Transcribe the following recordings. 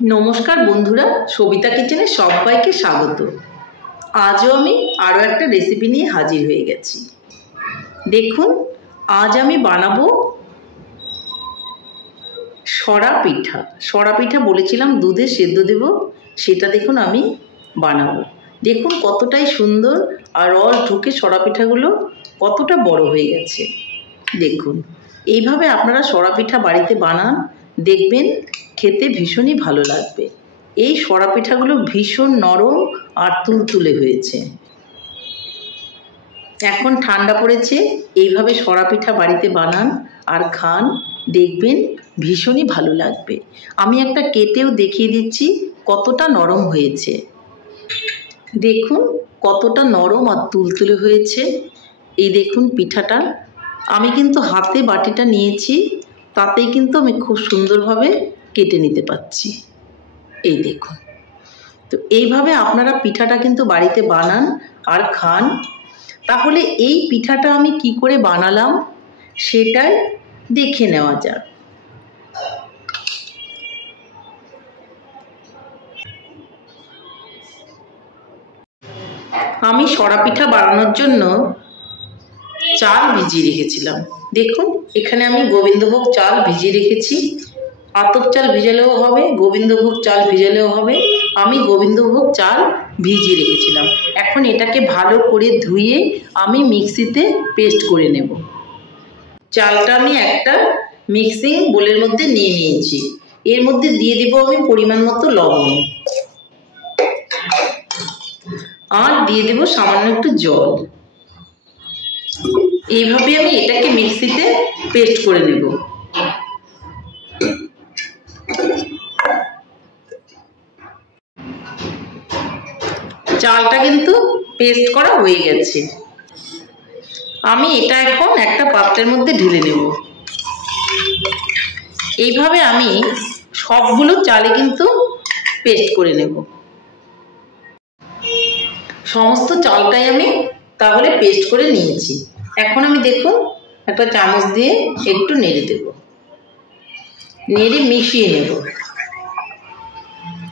নমস্কার বন্ধুরা, সবিতা কিচেনে সবাইকে স্বাগত। আজও আমি আরও একটা রেসিপি নিয়ে হাজির হয়ে গেছি। দেখুন, আজ আমি বানাবো সরা পিঠা। সরা পিঠা বলেছিলাম দুধে সেদ্ধ দেব, সেটা দেখুন আমি বানাবো। দেখুন কতটাই সুন্দর আর রস ঢুকে সরা পিঠাগুলো কতটা বড় হয়ে গেছে। দেখুন, এইভাবে আপনারা সরা পিঠা বাড়িতে বানান, দেখবেন খেতে ভীষণই ভালো লাগবে। এই সরা পিঠাগুলো ভীষণ নরম আর তুলতুলে হয়েছে। এখন ঠান্ডা পড়েছে, এইভাবে সরা পিঠা বাড়িতে বানান আর খান, দেখবেন ভীষণই ভালো লাগবে। আমি একটা কেটেও দেখিয়ে দিচ্ছি কতটা নরম হয়েছে। দেখুন কতটা নরম আর তুলতুলে হয়েছে। এই দেখুন পিঠাটা, আমি কিন্তু হাতে বাটিটা নিয়েছি, তাতেই কিন্তু আমি খুব সুন্দরভাবে কেটে নিতে পারছি। এই দেখুন, তো এইভাবে আপনারা পিঠাটা কিন্তু বাড়িতে বানান আর খান। তাহলে এই পিঠাটা আমি কি করে বানালাম সেটাই দেখে নেওয়া যাক। আমি সরা পিঠা বানানোর জন্য চাল ভিজিয়ে রেখেছিলাম। দেখুন এখানে আমি গোবিন্দভোগ চাল ভিজিয়ে রেখেছি। আতপ চাল ভিজালেও হবে, গোবিন্দভোগ চাল ভিজালেও হবে। আমি গোবিন্দভোগ চাল ভিজিয়ে রেখেছিলাম। এখন এটাকে ভালো করে ধুয়ে আমি মিক্সিতে পেস্ট করে নেব। চালটা আমি একটা মিক্সিং বোলের মধ্যে নিয়ে নিয়েছি। এর মধ্যে দিয়ে দিব আমি পরিমাণ মতো লবণ, আর দিয়ে দেব সামান্য একটু জল। এইভাবে আমি এটাকে মিক্সিতে পেস্ট করে নেব। চালটা কিন্তু পেস্ট করা হয়ে গেছে। আমি এটা এখন একটা পাত্রের মধ্যে ঢেলে নেব। এইভাবে আমি সবগুলো চালে কিন্তু পেস্ট করে নেব। সমস্ত চালটাই আমি তাহলে পেস্ট করে নিয়েছি। এখন আমি দেখুন একটা চামচ দিয়ে একটু নেড়ে দেব, নেড়ে মিশিয়ে নেব।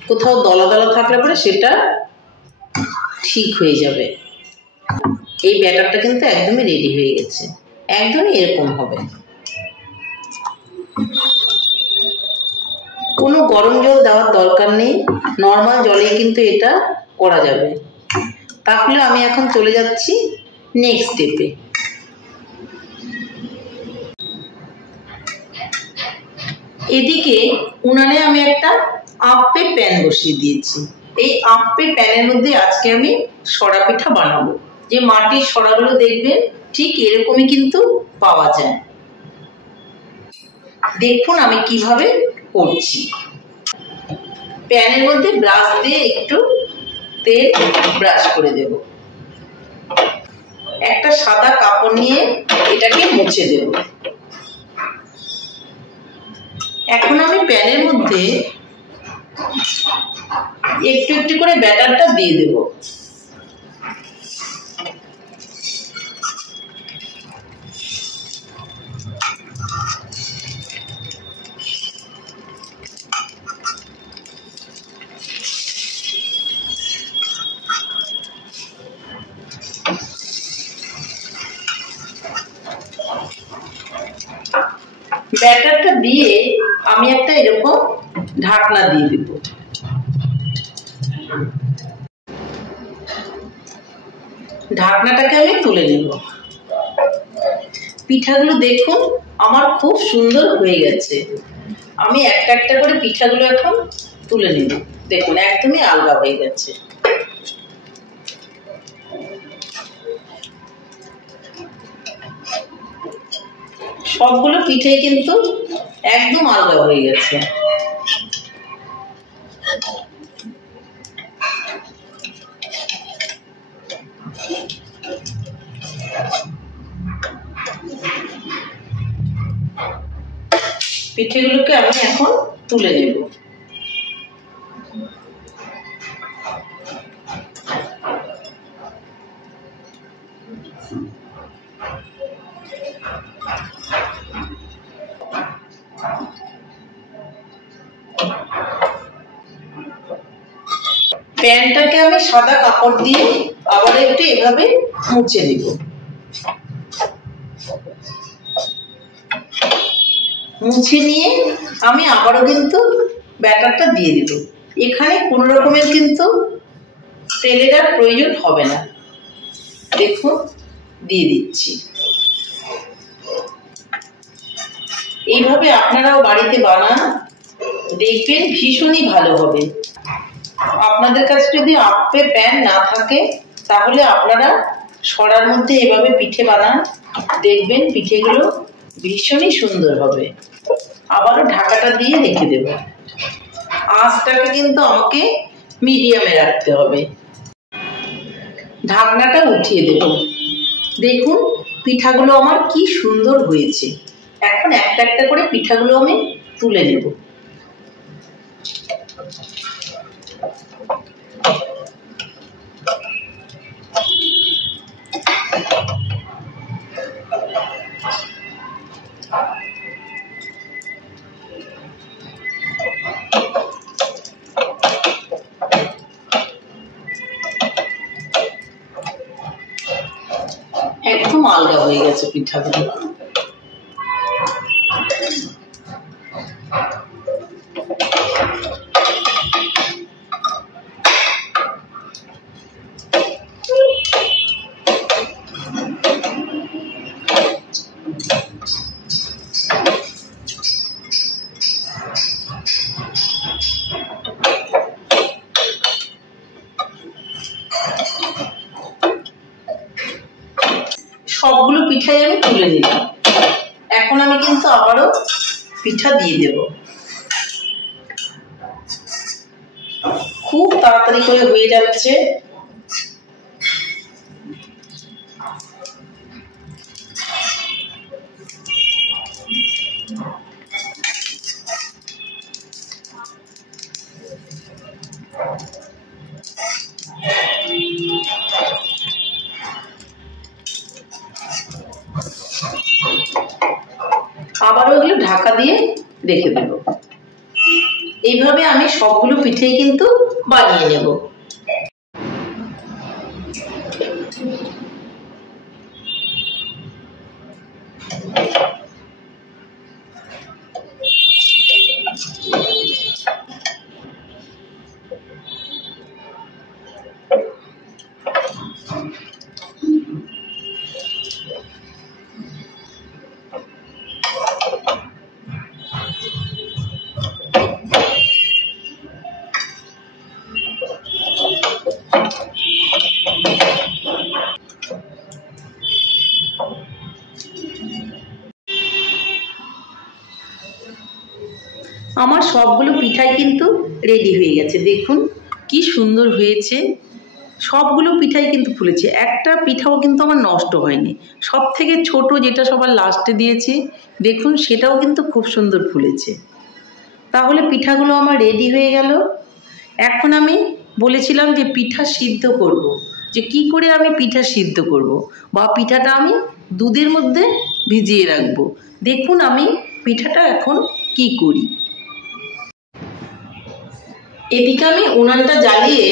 কোথাও দলা দলা থাকলে পরে সেটা ঠিক হয়ে যাবে। এই ব্যাটারটা কিন্তু একদমই রেডি হয়ে গেছে, একদমই এরকম হবে। কোনো গরম জল দেওয়ার দরকার নেই, নর্মাল জলে কিন্তু এটা করা যাবে। তাহলে আমি এখন চলে যাচ্ছি নেক্সট স্টেপে। এদিকে উনানে আমি একটা আপ্পে প্যান বসিয়ে দিয়েছি। এই আপ্পে প্যানের মধ্যে আজকে আমি সরা পিঠা বানাবো। যে মাটির সরাগুলো দেখবেন ঠিক এরকমই কিন্তু পাওয়া যায়। দেখুন আমি কিভাবে করছি। প্যানের মধ্যে ব্রাশ দিয়ে একটু তেল ব্রাশ করে দেব। একটা সাদা কাপড় নিয়ে এটাকে মুছে দেব। এখন আমি প্যানের মধ্যে একটু একটু করে ব্যাটারটা দিয়ে দেব। ব্যাটারটা দিয়ে আমি একটা এরকম ঢাকনা দিয়ে দেব। ঢাকনাটাকে আমি তুলে নেব। পিঠাগুলো দেখুন আমার খুব সুন্দর হয়ে গেছে। আমি একটা একটা করে পিঠাগুলো এখন তুলে নেব। দেখুন একদমই আলগা হয়ে গেছে। সবগুলো পিঠাই কিন্তু একদম আলগা হয়ে গেছে। পিঠেগুলোকে আমি এখন তুলে নেব। প্যানটাকে আমি সাদা কাপড় দিয়ে আবার একটু এভাবে মুছে নেব। মুছে নিয়ে আমি আবারও কিন্তু ব্যাটারটা দিয়ে দেব। এখানে কোনো রকমের কিন্তু তেলের আর প্রয়োজন হবে না। দেখুন, দিয়ে দিচ্ছি। এইভাবে আপনারাও বাড়িতে বানান, দেখবেন ভীষণই ভালো হবে। আপনাদের কাছে যদি আপ্পে প্যান না থাকে তাহলে আপনারা সরার মধ্যে এভাবে পিঠে বানান, দেখবেন পিঠেগুলো ভীষণই সুন্দর হবে। আবারও ঢাকাটা দিয়ে রেখে দেব। আঁচটাকে কিন্তু আমাকে মিডিয়ামে রাখতে হবে। ঢাকনাটা উঠিয়ে দেব। দেখুন পিঠাগুলো আমার কি সুন্দর হয়েছে। এখন একটা একটা করে পিঠাগুলো আমি তুলে নেব। একদম আলগা হয়ে গেছে পিঠাগুলো। সবগুলো পিঠাই আমি তুলে নিলাম। এখন আমি কিন্তু আবারও পিঠা দিয়ে দেব। খুব তাড়াতাড়ি করে হয়ে যাচ্ছে। আবারও এগুলো ঢাকা দিয়ে রেখে দেব। এইভাবে আমি সবগুলো পিঠেই কিন্তু বানিয়ে নেব। আমার সবগুলো পিঠাই কিন্তু রেডি হয়ে গেছে। দেখুন কি সুন্দর হয়েছে। সবগুলো পিঠাই কিন্তু ফুলেছে। একটা পিঠাও কিন্তু আমার নষ্ট হয়নি। সব থেকে ছোট যেটা সবার লাস্টে দিয়েছি, দেখুন সেটাও কিন্তু খুব সুন্দর ফুলেছে। তাহলে পিঠাগুলো আমার রেডি হয়ে গেল। এখন আমি বলেছিলাম যে পিঠা সিদ্ধ করব, যে কি করে আমি পিঠা সিদ্ধ করব, বা পিঠাটা আমি দুধের মধ্যে ভিজিয়ে রাখবো। দেখুন আমি পিঠাটা এখন কি করি। এদিকে আমি উনানটা জ্বালিয়ে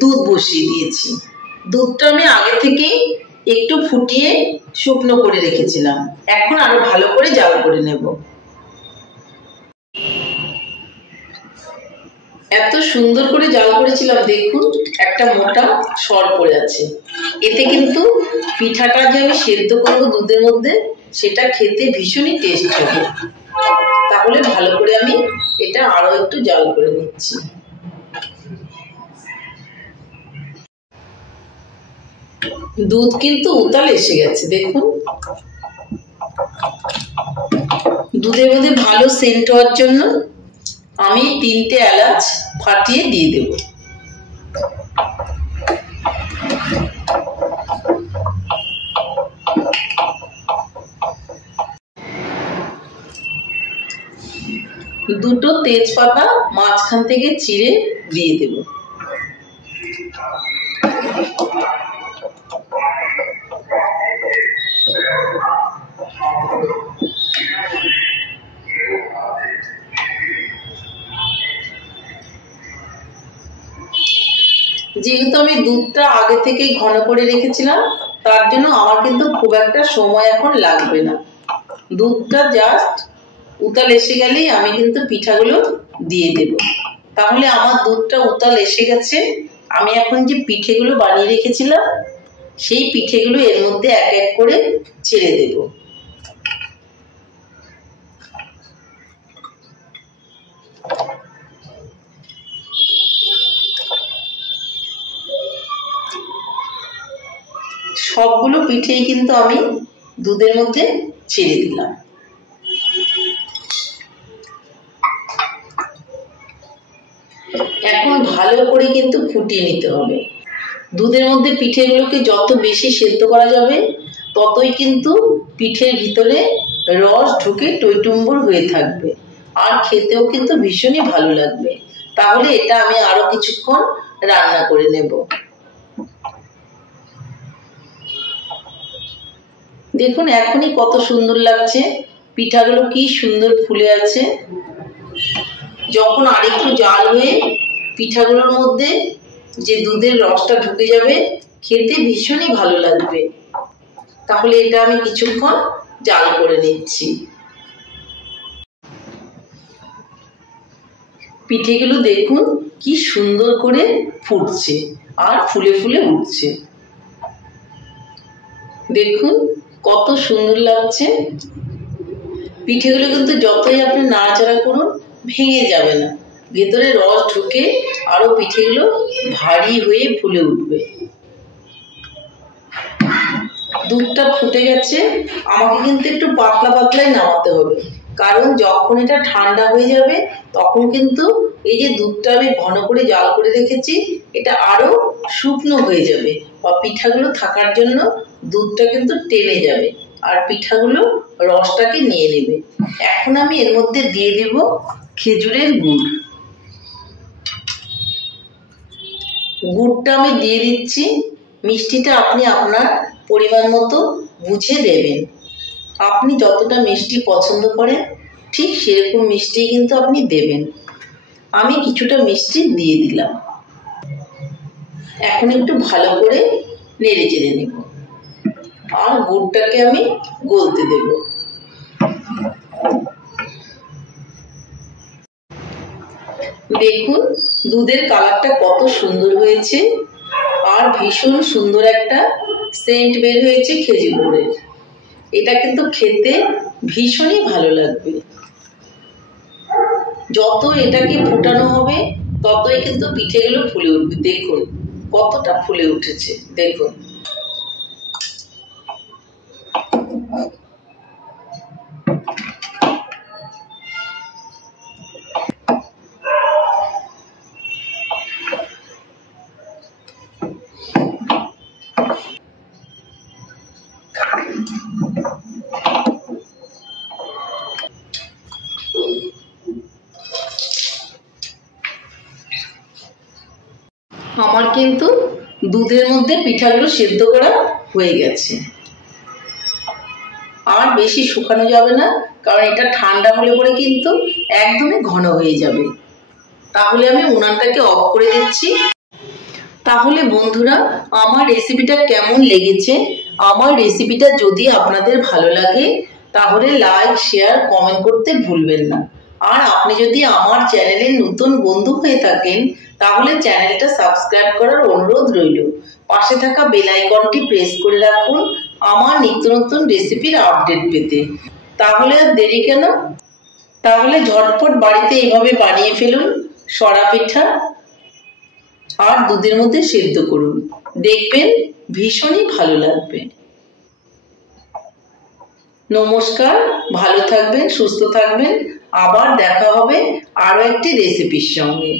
দুধ বসিয়ে দিয়েছি। দুধটা আমি আগে থেকেই একটু ফুটিয়ে শুকনো করে রেখেছিলাম। এখন আরো ভালো করে জাল করে নেব। এত সুন্দর করে জাল করেছিলাম, দেখুন একটা মোটা সর পড়ে আছে। এতে কিন্তু পিঠাটা যে আমি সেদ্ধ করবো দুধের মধ্যে, সেটা খেতে ভীষণই টেস্ট হবে। তাহলে ভালো করে আমি এটা আরো একটু জাল করে নিচ্ছি। দুধ কিন্তু উতাল এসে গেছে। দেখুন দুধের মধ্যে ভালো সেন্ট হওয়ার জন্য আমি 3টে এলাচ ফাটিয়ে দিয়ে দেব। দুটো তেজপাতা মাঝখান থেকে চিড়ে দিয়ে দেব। যেহেতু আমি দুধটা আগে থেকেই ঘন করে রেখেছিলাম, তার জন্য আমার কিন্তু খুব একটা সময় এখন লাগবে না। দুধটা জাস্ট উতাল এসে গেলেই আমি কিন্তু পিঠাগুলো দিয়ে দেব। তাহলে আমার দুধটা উতাল এসে গেছে। আমি এখন যে পিঠেগুলো বানিয়ে রেখেছিলাম সেই পিঠেগুলো এর মধ্যে এক এক করে ছেড়ে দেব। সবগুলো পিঠেই কিন্তু আমি দুধের মধ্যে ছেড়ে দিলাম। এখন ভালো করে কিন্তু ফুটিয়ে নিতে হবে। দুধের মধ্যে পিঠেগুলোকে যত বেশি সেদ্ধ করা যাবে ততই কিন্তু পিঠের ভিতরে রস ঢুকে টইটুম্বুর হয়ে থাকবে, আর খেতেও কিন্তু ভীষণই ভালো লাগবে। তাহলে এটা আমি আরো কিছুক্ষণ রান্না করে নেব। দেখুন এখনই কত সুন্দর লাগছে, পিঠাগুলো কি সুন্দর ফুলে আছে। যখন আরেকটু জাল হয়ে পিঠাগুলোর মধ্যে যে দুধের রসটা ঢুকে যাবে, খেতে ভীষণই ভালো লাগবে। তাহলে এটা আমি কিছুক্ষণ জাল করে নিচ্ছি। পিঠেগুলো দেখুন কি সুন্দর করে ফুটছে আর ফুলে ফুলে উঠছে। দেখুন কত সুন্দর লাগছে। পিঠেগুলো কিন্তু যতই আপনি নাড়াচাড়া করুন ভেঙে যাবে না, ভেতরে রস ঢুকে আরো পিঠেগুলো ভারী হয়ে ফুলে উঠবে। দুধটা ফুটে গেছে, আমাকে কিন্তু একটু পাতলা পাতলাই নামাতে হবে, কারণ যখন এটা ঠান্ডা হয়ে যাবে তখন কিন্তু এই যে দুধটা আমি ঘন করে জাল করে রেখেছি এটা আরো শুকনো হয়ে যাবে, বা পিঠাগুলো থাকার জন্য দুধটা কিন্তু টেনে যাবে আর পিঠাগুলো রসটাকে নিয়ে নেবে। এখন আমি এর মধ্যে দিয়ে দেব খেজুরের গুড়। গুড়টা আমি দিয়ে দিচ্ছি। মিষ্টিটা আপনি আপনার পরিমাণ মতো বুঝে দেবেন। আপনি যতটা মিষ্টি পছন্দ করেন ঠিক সেরকম মিষ্টি কিন্তু আপনি দেবেন। আমি কিছুটা মিষ্টি দিয়ে দিলাম। এখন একটু ভালো করে নেড়ে চেড়ে নেব আর গুড়টাকে আমি গলতে দেব। দেখুন দুধের কালারটা কত সুন্দর হয়েছে আর ভীষণ সুন্দর একটা সেন্ট বের হয়েছে খেজুর গুড়ের। এটা কিন্তু খেতে ভীষণই ভালো লাগবে। যত এটাকে ফোটানো হবে ততই কিন্তু পিঠেগুলো ফুলে উঠবে। দেখুন কতটা ফুলে উঠেছে, দেখুন। আমার কিন্তু দুধের মধ্যে পিঠাগুলো সেদ্ধ করা হয়ে গেছে। আর বেশি শুকানো যাবে না, কারণ এটা ঠান্ডা হলে পরে কিন্তু একদমই ঘন হয়ে যাবে। তাহলে আমি উনানটাকে অফ করে দিচ্ছি। তাহলে বন্ধুরা আমার রেসিপিটা কেমন লেগেছে? আমার রেসিপিটা যদি আপনাদের ভালো লাগে তাহলে লাইক, শেয়ার, কমেন্ট করতে ভুলবেন না। আর আপনি যদি আমার চ্যানেলের নতুন বন্ধু হয়ে থাকেন তাহলে চ্যানেলটা সাবস্ক্রাইব করার অনুরোধ রইল। পাশে থাকা বেল আইকনটি প্রেস করে রাখুন আমার নিত্য নতুন রেসিপির আপডেট পেতে। তাহলে আর দেরি কেন? তাহলে ঝটপট বাড়িতে এভাবে বানিয়ে ফেলুন সরা পিঠা আর দুধের মধ্যে সেদ্ধ করুন, দেখবেন ভীষণই ভালো লাগবে। নমস্কার, ভালো থাকবেন, সুস্থ থাকবেন। আবার দেখা হবে আরো একটি রেসিপির সঙ্গে।